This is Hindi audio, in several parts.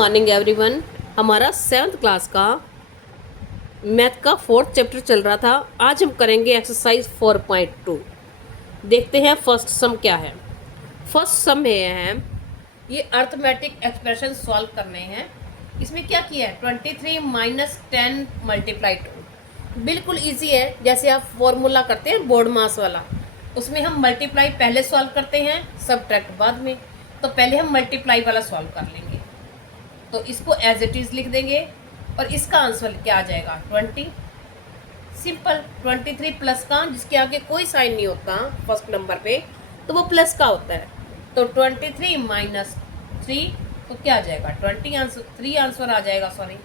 Morning everyone. हमारा 7th क्लास का मैथ का 4th चैप्टर चल रहा था। आज हम करेंगे एक्सरसाइज 4.2। देखते हैं फर्स्ट सम क्या है। फर्स्ट सम ये अर्थमेटिक एक्सप्रेशन सॉल्व करने हैं। इसमें क्या किया है, 23 माइनस 10 मल्टीप्लाई 2। बिल्कुल ईजी है, जैसे आप फॉर्मूला करते हैं बोर्ड मास वाला, उसमें हम मल्टीप्लाई पहले सॉल्व करते हैं, सब्ट्रैक्ट बाद में। तो पहले हम मल्टीप्लाई वाला सॉल्व कर लेंगे, तो इसको एज इट इज़ लिख देंगे और इसका आंसर क्या आ जाएगा 20। सिंपल। 23 प्लस का, जिसके आगे कोई साइन नहीं होता फर्स्ट नंबर पे, तो वो प्लस का होता है। तो 23 माइनस 3 तो क्या आ जाएगा 20 आंसर, 3 आंसर आ जाएगा, सॉरी।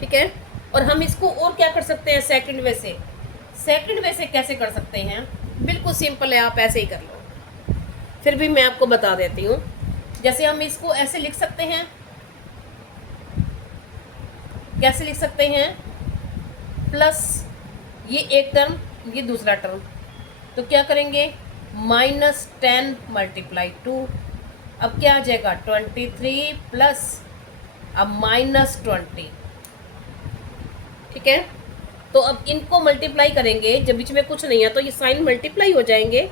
ठीक है। और हम इसको और क्या कर सकते हैं, सेकंड वे से। सेकंड वे से कैसे कर सकते हैं, बिल्कुल सिंपल है, आप ऐसे ही कर लो। फिर भी मैं आपको बता देती हूँ। जैसे हम इसको ऐसे लिख सकते हैं, कैसे लिख सकते हैं, प्लस ये एक टर्म, ये दूसरा टर्म, तो क्या करेंगे माइनस 10 मल्टीप्लाई 2। अब क्या आ जाएगा 23 प्लस अब माइनस 20। ठीक है। तो अब इनको मल्टीप्लाई करेंगे, जब बीच में कुछ नहीं है तो ये साइन मल्टीप्लाई हो जाएंगे,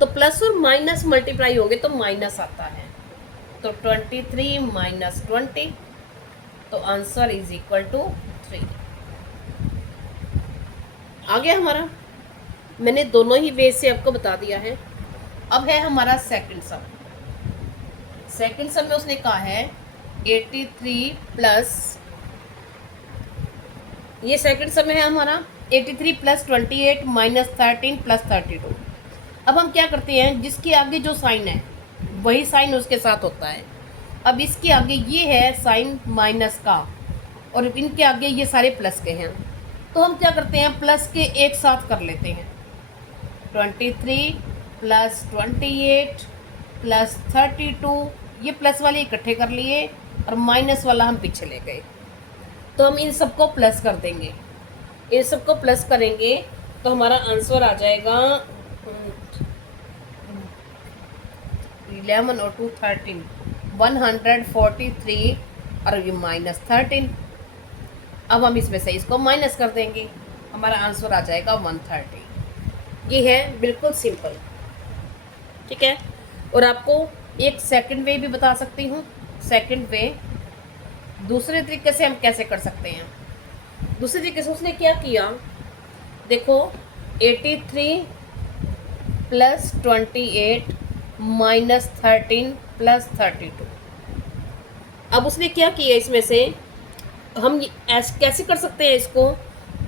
तो प्लस और माइनस मल्टीप्लाई होंगे तो माइनस आता है। तो 23 माइनस 20, तो आंसर इज इक्वल टू 3 आ गया हमारा। मैंने दोनों ही वे से आपको बता दिया है। अब है हमारा सेकंड सम। सेकंड सम में उसने कहा है 83 प्लस, ये सेकंड सम है हमारा 83 प्लस 28 माइनस 13 प्लस 32। अब हम क्या करते हैं, जिसके आगे जो साइन है वही साइन उसके साथ होता है। अब इसके आगे ये है साइन माइनस का और इनके आगे ये सारे प्लस के हैं, तो हम क्या करते हैं प्लस के एक साथ कर लेते हैं। 23 प्लस 28 प्लस 32, ये प्लस वाले इकट्ठे कर लिए और माइनस वाला हम पीछे ले गए। तो हम इन सबको प्लस कर देंगे, इन सबको प्लस करेंगे तो हमारा आंसर आ जाएगा 11 और 2 13, 143 और ये माइनस 13। अब हम इसमें से इसको माइनस कर देंगे, हमारा आंसर आ जाएगा 130। ये है बिल्कुल सिंपल। ठीक है। और आपको एक सेकंड वे भी बता सकती हूँ। सेकंड वे दूसरे तरीके से हम कैसे कर सकते हैं। दूसरे तरीके से उसने क्या किया, देखो 83 प्लस 28 माइनस 13 प्लस 32। अब उसने क्या किया, इसमें से हम कैसे कर सकते हैं इसको,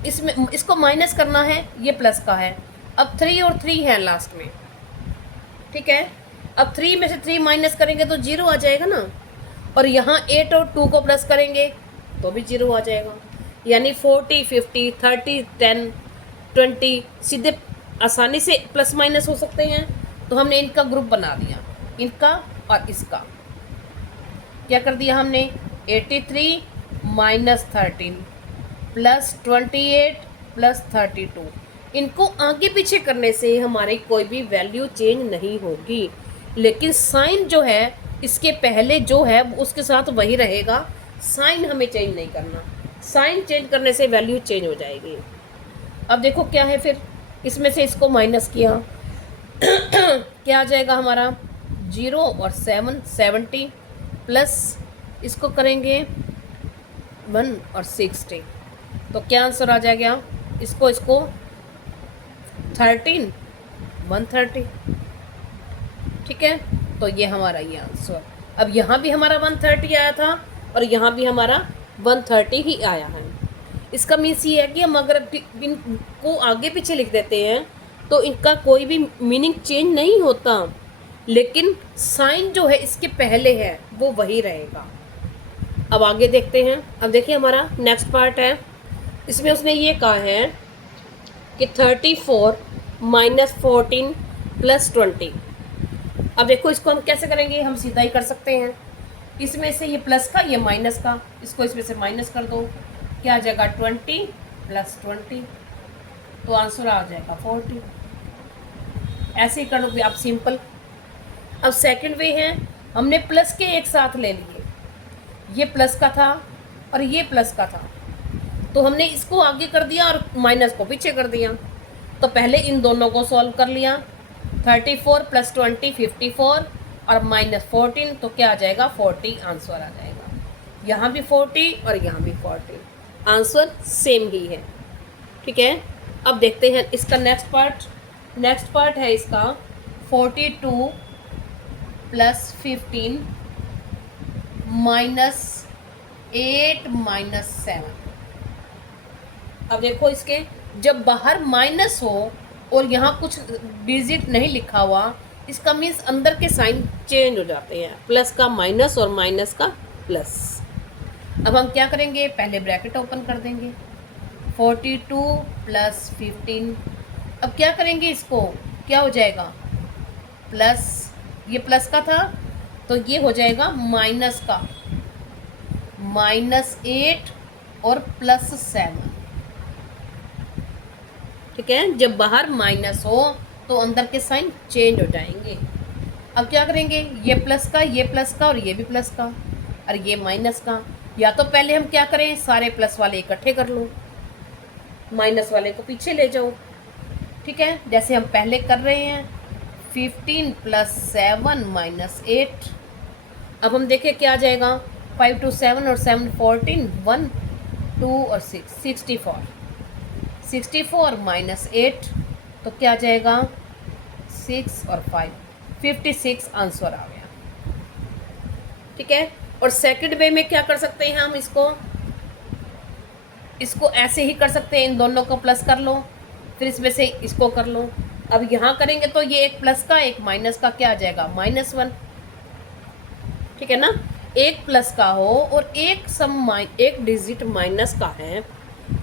इसमें इसको माइनस करना है, ये प्लस का है। अब 3 और 3 है लास्ट में। ठीक है। अब 3 में से 3 माइनस करेंगे तो 0 आ जाएगा ना, और यहाँ 8 और 2 को प्लस करेंगे तो भी 0 आ जाएगा। यानी 40 50 30 10 20 सीधे आसानी से प्लस माइनस हो सकते हैं। तो हमने इनका ग्रुप बना दिया, इनका और इसका। क्या कर दिया हमने 83 माइनस 13 प्लस 28 प्लस 32। इनको आगे पीछे करने से हमारी कोई भी वैल्यू चेंज नहीं होगी, लेकिन साइन जो है इसके पहले जो है उसके साथ वही रहेगा। साइन हमें चेंज नहीं करना, साइन चेंज करने से वैल्यू चेंज हो जाएगी। अब देखो क्या है, फिर इसमें से इसको माइनस किया क्या आ जाएगा हमारा 0 और 7 70 प्लस इसको करेंगे 1 और 60, तो क्या आंसर आ जाएगा, इसको 13 130। ठीक है। तो ये हमारा ये आंसर। अब यहाँ भी हमारा 130 आया था और यहाँ भी हमारा 130 ही आया है। इसका मीन्स ये है कि हम अगर इनको आगे पीछे लिख देते हैं तो इनका कोई भी मीनिंग चेंज नहीं होता, लेकिन साइन जो है इसके पहले है वो वही रहेगा। अब आगे देखते हैं। अब देखिए हमारा नेक्स्ट पार्ट है। इसमें उसने ये कहा है कि 34 माइनस 14 प्लस 20। अब देखो इसको हम कैसे करेंगे, हम सीधा ही कर सकते हैं। इसमें से ये प्लस का, ये माइनस का, इसको इसमें से माइनस कर दो, क्या आ जाएगा 20 प्लस 20, तो आंसर आ जाएगा 40। ऐसे ही करोगे आप सिंपल। अब सेकंड वे है, हमने प्लस के एक साथ ले लिए, ये प्लस का था और ये प्लस का था, तो हमने इसको आगे कर दिया और माइनस को पीछे कर दिया। तो पहले इन दोनों को सॉल्व कर लिया, 34 + 20 54 और -14, तो क्या आ जाएगा 40 आंसर आ जाएगा। यहाँ भी 40 और यहाँ भी 40, आंसर सेम ही है। ठीक है, अब देखते हैं इसका नेक्स्ट पार्ट है इसका 42 + 15 -8 - 7। अब देखो इसके जब बाहर माइनस हो और यहाँ कुछ डिजिट नहीं लिखा हुआ, इसका मीन्स अंदर के साइन चेंज हो जाते हैं, प्लस का माइनस और माइनस का प्लस। अब हम क्या करेंगे, पहले ब्रैकेट ओपन कर देंगे, 42 + 15। अब क्या करेंगे, इसको क्या हो जाएगा प्लस, ये प्लस का था तो ये हो जाएगा माइनस का, -8 और +7। ठीक है, जब बाहर माइनस हो तो अंदर के साइन चेंज हो जाएंगे। अब क्या करेंगे, ये प्लस का, ये प्लस का और ये भी प्लस का और ये माइनस का। या तो पहले हम क्या करें, सारे प्लस वाले इकट्ठे कर लो, माइनस वाले को पीछे ले जाओ। ठीक है, जैसे हम पहले कर रहे हैं, 15 + 7 - 8। अब हम देखें क्या आ जाएगा, 5 2 7 और 7 14, 1 2 और 6 64 -8, तो क्या आ जाएगा 6 और 5 56 आंसर आ गया। ठीक है, और सेकंड वे में क्या कर सकते हैं हम, इसको ऐसे ही कर सकते हैं, इन दोनों को प्लस कर लो, फिर इसमें से इसको कर लो। अब यहाँ करेंगे तो ये एक प्लस का एक माइनस का क्या आ जाएगा -1। ठीक है ना, एक प्लस का हो और एक डिजिट माइनस का है,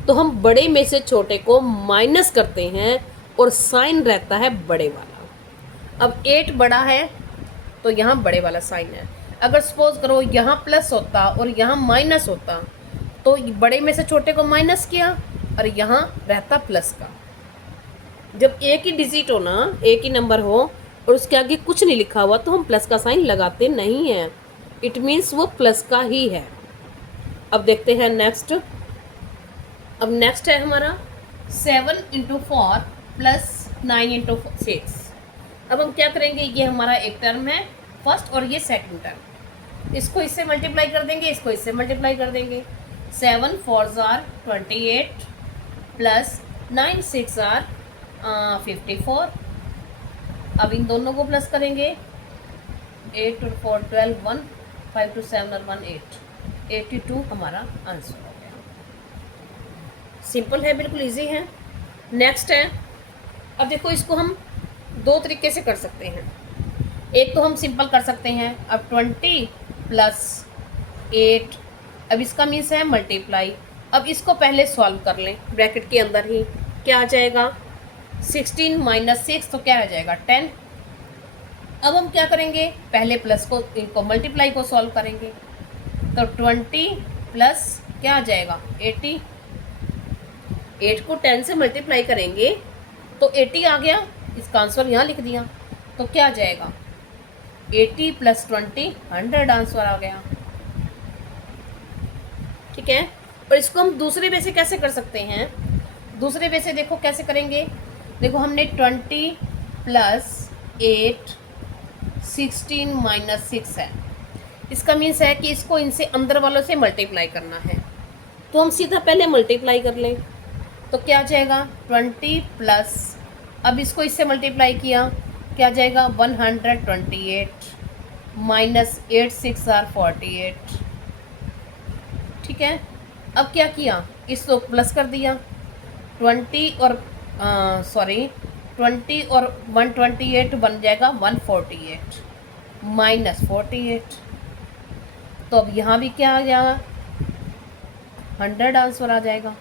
तो हम बड़े में से छोटे को माइनस करते हैं और साइन रहता है बड़े वाला। अब 8 बड़ा है तो यहाँ बड़े वाला साइन है। अगर सपोज करो यहाँ प्लस होता और यहाँ माइनस होता, तो बड़े में से छोटे को माइनस किया और यहाँ रहता प्लस का। जब एक ही डिजिट हो ना, एक ही नंबर हो और उसके आगे कुछ नहीं लिखा हुआ, तो हम प्लस का साइन लगाते नहीं हैं, इट मीन्स वो प्लस का ही है। अब देखते हैं नेक्स्ट। अब नेक्स्ट है हमारा 7 × 4 + 9 × 6। अब हम क्या करेंगे, ये हमारा एक टर्म है फर्स्ट और ये सेकंड टर्म, इसको इससे मल्टीप्लाई कर देंगे, इसको इससे मल्टीप्लाई कर देंगे। 7 4s are 28 + 9 6 are 54। अब इन दोनों को प्लस करेंगे, 8 और 4 12 1 5 2 7 और 1 8 82 हमारा आंसर हो गया। सिंपल है, बिल्कुल इजी है। नेक्स्ट है, अब देखो इसको हम दो तरीके से कर सकते हैं। एक तो हम सिंपल कर सकते हैं, अब 20 + 8, अब इसका मीन्स है मल्टीप्लाई। अब इसको पहले सॉल्व कर लें, ब्रैकेट के अंदर ही क्या आ जाएगा, 16 - 6 तो क्या आ जाएगा 10। अब हम क्या करेंगे, पहले प्लस को, इनको मल्टीप्लाई को सॉल्व करेंगे, तो 20 प्लस क्या आ जाएगा 80। 8 को 10 से मल्टीप्लाई करेंगे तो 80 आ गया, इसका आंसर यहाँ लिख दिया, तो क्या आ जाएगा 80 + 20 100 आंसर आ गया। ठीक है, और इसको हम दूसरे वे से कैसे कर सकते हैं, दूसरे वे से देखो कैसे करेंगे। देखो हमने 20 + 8 16 - 6 है, इसका मीन्स है कि इसको इनसे अंदर वालों से मल्टीप्लाई करना है, तो हम सीधा पहले मल्टीप्लाई कर लें, तो क्या आ जाएगा 20 प्लस, अब इसको इससे मल्टीप्लाई किया, क्या आ जाएगा 128 -8 6 are 48। ठीक है, अब क्या किया, इसको प्लस कर दिया, 20 और 128 बन जाएगा 148 -48। तो अब यहाँ भी क्या आ जाएगा 100 आंसर आ जाएगा।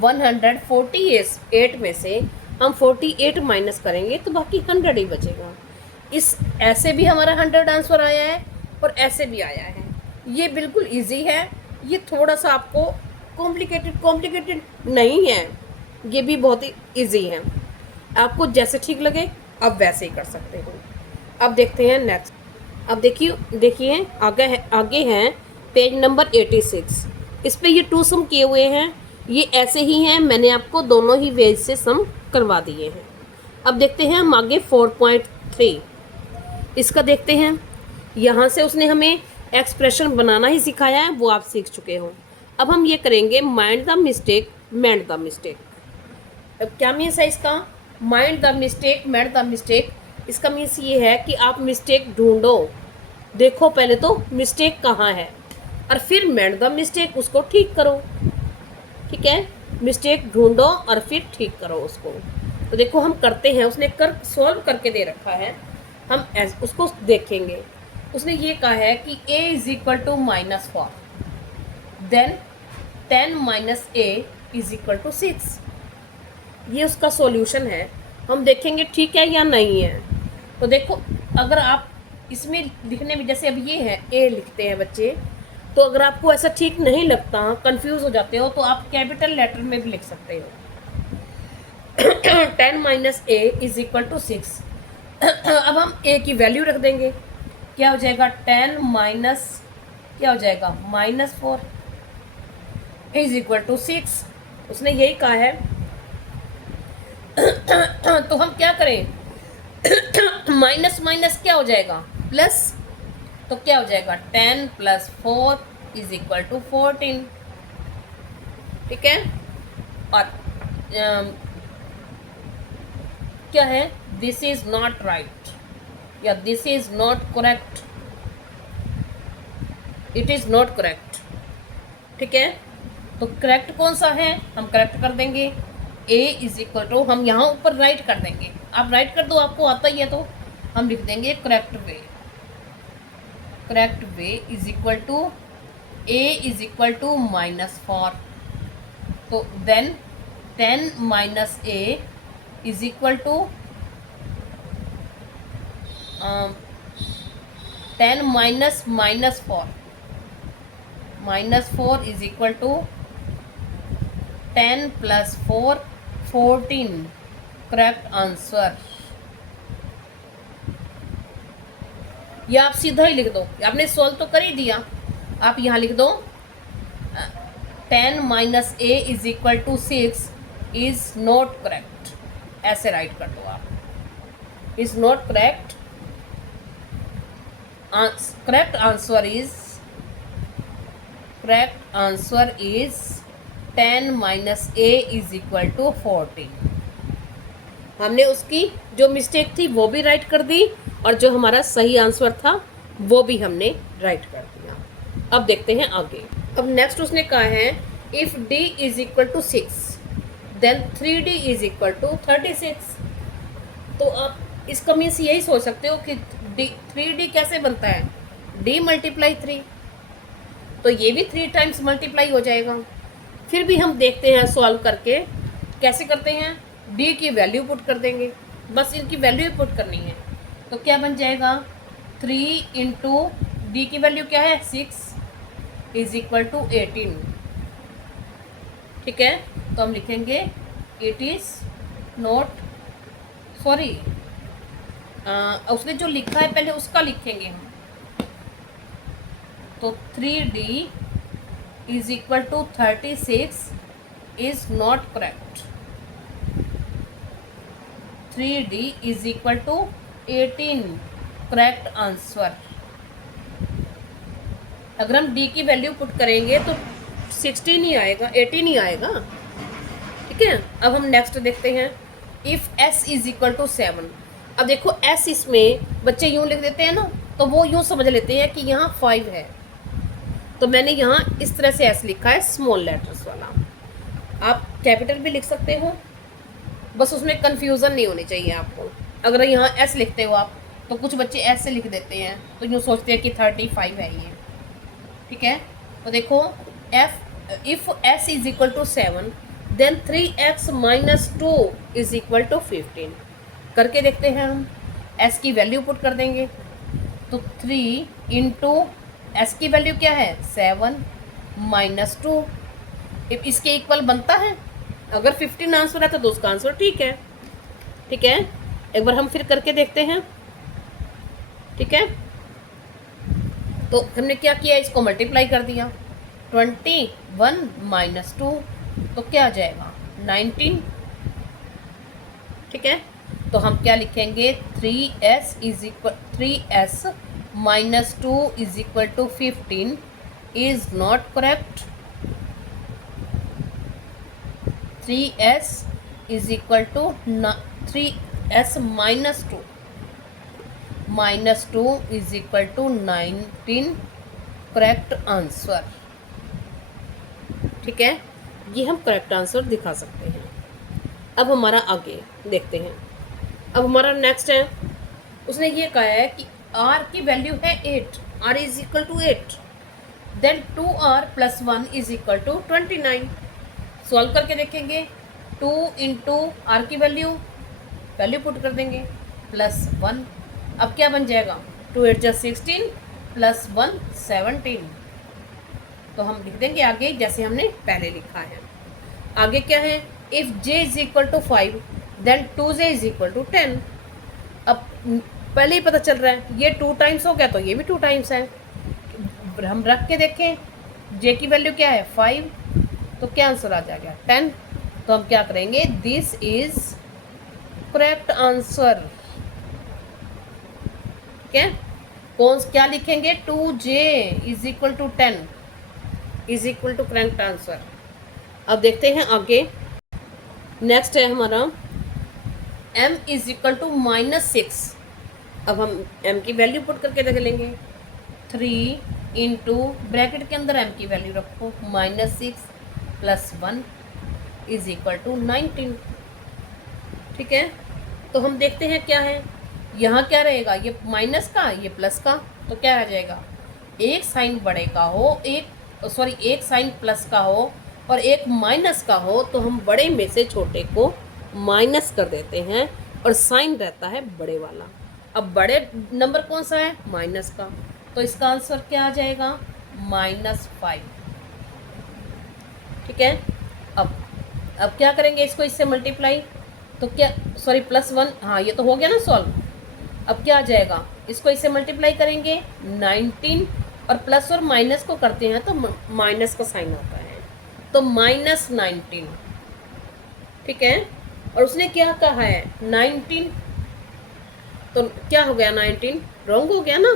148 में से हम 48 माइनस करेंगे तो बाकी 100 ही बचेगा। इस ऐसे भी हमारा 100 आंसर आया है और ऐसे भी आया है। ये बिल्कुल इजी है, ये थोड़ा सा आपको कॉम्प्लिकेटेड नहीं है, ये भी बहुत ही इजी है। आपको जैसे ठीक लगे आप वैसे ही कर सकते हो। अब देखते हैं नेक्स्ट। अब देखिए आगे है पेज नंबर 86। इस पे ये 2 सम किए हुए हैं, ये ऐसे ही हैं, मैंने आपको दोनों ही वेज से सम करवा दिए हैं। अब देखते हैं हम आगे 4.3 इसका देखते हैं। यहाँ से उसने हमें एक्सप्रेशन बनाना ही सिखाया है, वो आप सीख चुके हो। अब हम ये करेंगे mind the mistake meant the mistake. अब क्या मीन्स है इसका? Mind the mistake meant the mistake, इसका मीन्स ये है कि आप मिस्टेक ढूंढो, देखो पहले तो मिस्टेक कहाँ है, और फिर मेंट द मिस्टेक, उसको ठीक करो। ठीक है, मिस्टेक ढूंढो और फिर ठीक करो उसको। तो देखो हम करते हैं, उसने कर सॉल्व करके दे रखा है, हम उसको देखेंगे। उसने ये कहा है कि a is equal to -4, then 10 minus a is equal to 6। ये उसका सॉल्यूशन है, हम देखेंगे ठीक है या नहीं है। तो देखो अगर आप इसमें लिखने में, जैसे अब ये है a लिखते हैं बच्चे, तो अगर आपको ऐसा ठीक नहीं लगता, कंफ्यूज हो जाते हो, तो आप कैपिटल लेटर में भी लिख सकते हो। 10 minus a is equal to 6। अब हम a की वैल्यू रख देंगे, क्या हो जाएगा? 10 माइनस क्या हो जाएगा? -4 इज इक्वल टू 6। उसने यही कहा है। तो हम क्या करें? माइनस माइनस क्या हो जाएगा? प्लस। तो क्या हो जाएगा? 10 + 4 इज इक्वल टू 14। ठीक है, और क्या है? दिस इज नॉट राइट या this is not correct, it is not correct. ठीक है, तो करेक्ट कौन सा है? हम करेक्ट कर देंगे a इज इक्वल टू, हम यहाँ ऊपर राइट कर देंगे, आप राइट कर दो, आपको आता ही है, तो हम लिख देंगे correct way. Correct way is equal to a is equal to -4, तो then 10 minus a is equal to 10 minus -4, -4 is equal to 10 + 4 14। Correct answer. या आप सीधा ही लिख दो, आपने सॉल्व तो कर ही दिया, आप यहाँ लिख दो 10 minus a is equal to 6 is not correct, ऐसे राइट कर दो आप, is not correct. Correct answer is 10 minus a is equal to 14। हमने उसकी जो मिस्टेक थी वो भी राइट कर दी, और जो हमारा सही आंसर था वो भी हमने राइट कर दिया। अब देखते हैं आगे। अब नेक्स्ट उसने कहा है if d is equal to 6 then 3d is equal to 36। तो आप इसका मीन्स यही सोच सकते हो कि 3d कैसे बनता है? d × 3, तो ये भी 3 टाइम्स मल्टीप्लाई हो जाएगा। फिर भी हम देखते हैं सॉल्व करके कैसे करते हैं। d की वैल्यू पुट कर देंगे, बस इनकी वैल्यू ही पुट करनी है। तो क्या बन जाएगा? 3 इंटू d की वैल्यू क्या है? 6 इज इक्वल टू 18। ठीक है, तो हम लिखेंगे इट इज़ नॉट, सॉरी उसने जो लिखा है पहले उसका लिखेंगे हम। तो 3d is equal to 36 is not correct. 3d is equal to 18 correct answer. अगर हम d की वैल्यू पुट करेंगे तो 16 ही आएगा, 18 ही आएगा। ठीक है, अब हम नेक्स्ट देखते हैं if s is equal to 7। अब देखो s इसमें बच्चे यूँ लिख देते हैं ना, तो वो यूँ समझ लेते हैं कि यहाँ 5 है, तो मैंने यहाँ इस तरह से s लिखा है, स्मॉल लेटर्स वाला। आप कैपिटल भी लिख सकते हो, बस उसमें कन्फ्यूज़न नहीं होनी चाहिए आपको। अगर यहाँ s लिखते हो आप, तो कुछ बच्चे s से लिख देते हैं, तो यूँ सोचते हैं कि 35 है ये। ठीक है, तो देखो if s is equal to 7 then 3x minus 2 is equal to 15। करके देखते हैं हम, s की वैल्यू पुट कर देंगे। तो 3 इंटू s की वैल्यू क्या है? 7 माइनस 2। इसके इक्वल बनता है। अगर 15 आंसर है तो उसका आंसर ठीक है। ठीक है, एक बार हम फिर करके देखते हैं। ठीक है, तो हमने क्या किया, इसको मल्टीप्लाई कर दिया। 21 माइनस 2 तो क्या आ जाएगा 19। ठीक है, तो हम क्या लिखेंगे 3s is equal 3s minus 2 is equal to 15 is not correct. 3s is equal to 3s minus two is equal to 19 correct answer. ठीक है, ये हम करेक्ट आंसर दिखा सकते हैं। अब हमारा आगे देखते हैं। अब हमारा नेक्स्ट है, उसने ये कहा है कि r की वैल्यू है 8, r is equal to 8, then 2r plus 1 is equal to 29। Solve करके देखेंगे। 2 इंटू आर की वैल्यू पुट कर देंगे प्लस 1। अब क्या बन जाएगा 2 8 16 प्लस 1 17। तो हम लिख देंगे आगे जैसे हमने पहले लिखा है। आगे क्या है, if j is equal to 5 then 2j is equal to 10। अब पहले ही पता चल रहा है ये 2 टाइम्स हो गया तो ये भी 2 टाइम्स है। हम रख के देखें j की वैल्यू क्या है 5, तो क्या आंसर आ जाएगा 10। तो हम क्या करेंगे, दिस इज करेक्ट आंसर। क्या कौन क्या लिखेंगे 2j is equal to 10 is equal to correct answer. अब देखते हैं आगे। नेक्स्ट है हमारा m इज इक्वल टू -6। अब हम m की वैल्यू पुट करके देख लेंगे। 3 इंटू ब्रैकेट के अंदर m की वैल्यू रखो -6 प्लस 1 इज इक्वल टू 19। ठीक है, तो हम देखते हैं क्या है, यहाँ क्या रहेगा, ये माइनस का ये प्लस का, तो क्या रह जाएगा, एक साइन बड़े का हो एक साइन प्लस का हो और एक माइनस का हो, तो हम बड़े में से छोटे को माइनस कर देते हैं और साइन रहता है बड़े वाला। अब बड़े नंबर कौन सा है माइनस का, तो इसका आंसर क्या आ जाएगा -5। ठीक है, अब क्या करेंगे इसको इससे मल्टीप्लाई, तो क्या +1, हाँ ये तो हो गया ना सॉल्व। अब क्या आ जाएगा, इसको इससे मल्टीप्लाई करेंगे 19 और प्लस और माइनस को करते हैं तो माइनस का साइन आता है, तो -19। ठीक है, और उसने क्या कहा है 19, तो क्या हो गया 19 रॉन्ग हो गया ना,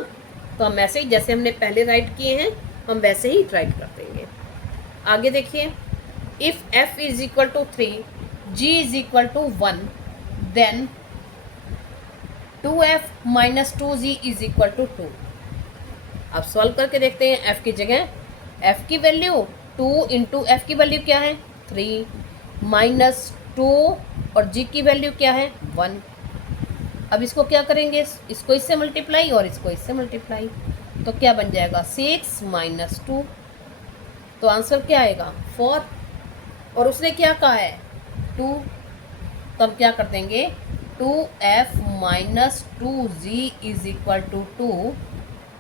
तो हम ऐसे ही जैसे हमने पहले राइट किए हैं हम वैसे ही राइट कर देंगे। आगे देखिए, if f is equal to 3 g is equal to 1 then 2f minus 2g is equal to 2। अब सॉल्व करके देखते हैं। f की जगह f की वैल्यू 2 इंटू एफ की वैल्यू क्या है 3 माइनस 2 और g की वैल्यू क्या है 1। अब इसको क्या करेंगे, इसको इससे मल्टीप्लाई और इसको इससे मल्टीप्लाई, तो क्या बन जाएगा 6 माइनस 2, तो आंसर क्या आएगा 4। और उसने क्या कहा है 2, तो हम क्या कर देंगे 2f minus 2g is equal to 2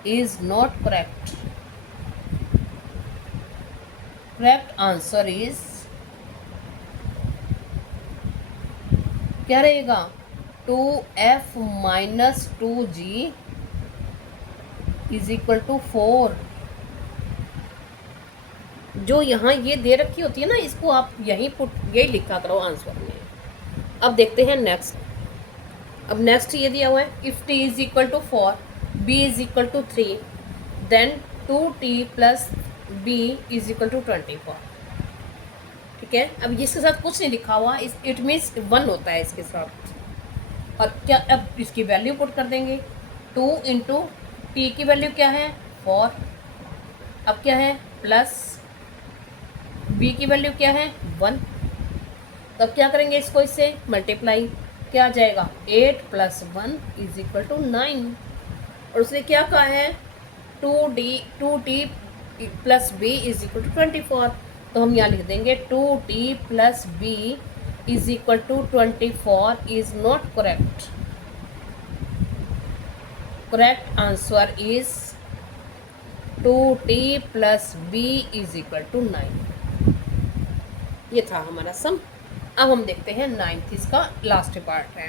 is not correct. Correct answer is क्या रहेगा 2f minus 2g is equal to 4। जो यहाँ ये दे रखी होती है ना, इसको आप यही यही लिखा करो आंसर में। अब देखते हैं नेक्स्ट। अब नेक्स्ट ये दिया हुआ है, if t is equal to 4 b is equal to 3 then 2t plus b is equal to 24। ठीक है, अब इसके साथ कुछ नहीं लिखा हुआ, इट मीन्स 1 होता है इसके साथ। और क्या, अब इसकी वैल्यू पुट कर देंगे 2 इंटू टी की वैल्यू क्या है 4, अब क्या है प्लस b की वैल्यू क्या है 1। तब क्या करेंगे, इसको इससे मल्टीप्लाई, क्या आ जाएगा 8 प्लस 1 इज इक्वल टू 9। और उसने क्या कहा है 2t plus b is equal to 24, तो हम यहाँ लिख देंगे 2t plus b is equal to 24 is not correct. Correct answer is 2t plus b is equal to 9। ये था हमारा सम। अब हम देखते हैं 9th, इसका लास्ट पार्ट है,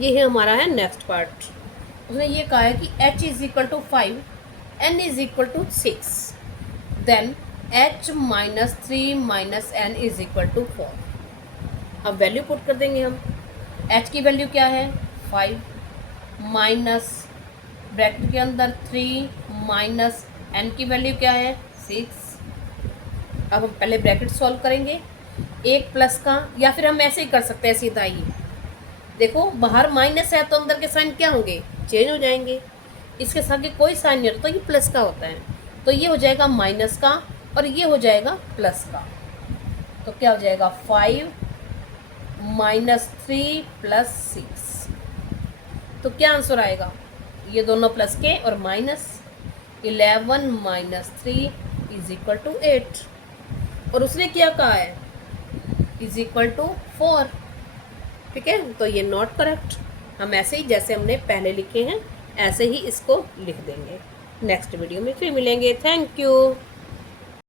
ये है हमारा है नेक्स्ट पार्ट। उसने ये कहा है कि h is equal to 5, n is equal to 6, then h minus 3 minus n is equal to 4। अब वैल्यू पुट कर देंगे हम। h की वैल्यू क्या है 5 माइनस ब्रैकेट के अंदर 3 माइनस n की वैल्यू क्या है 6। अब हम पहले ब्रैकेट सॉल्व करेंगे, एक प्लस का, या फिर हम ऐसे ही कर सकते हैं सीधा ही। देखो बाहर माइनस है तो अंदर के साइन क्या होंगे, चेंज हो जाएंगे। इसके साथ कोई साइन नहीं होता, तो ये प्लस का होता है, तो ये हो जाएगा माइनस का और ये हो जाएगा प्लस का। तो क्या हो जाएगा 5 माइनस 3 प्लस 6। तो क्या आंसर आएगा, ये दोनों प्लस के और minus 11 minus 3 is equal to 8। और उसने क्या कहा है इज इक्वल टू 4। ठीक है, तो ये नॉट करेक्ट। हम ऐसे ही जैसे हमने पहले लिखे हैं ऐसे ही इसको लिख देंगे। नेक्स्ट वीडियो में फिर मिलेंगे। Thank you.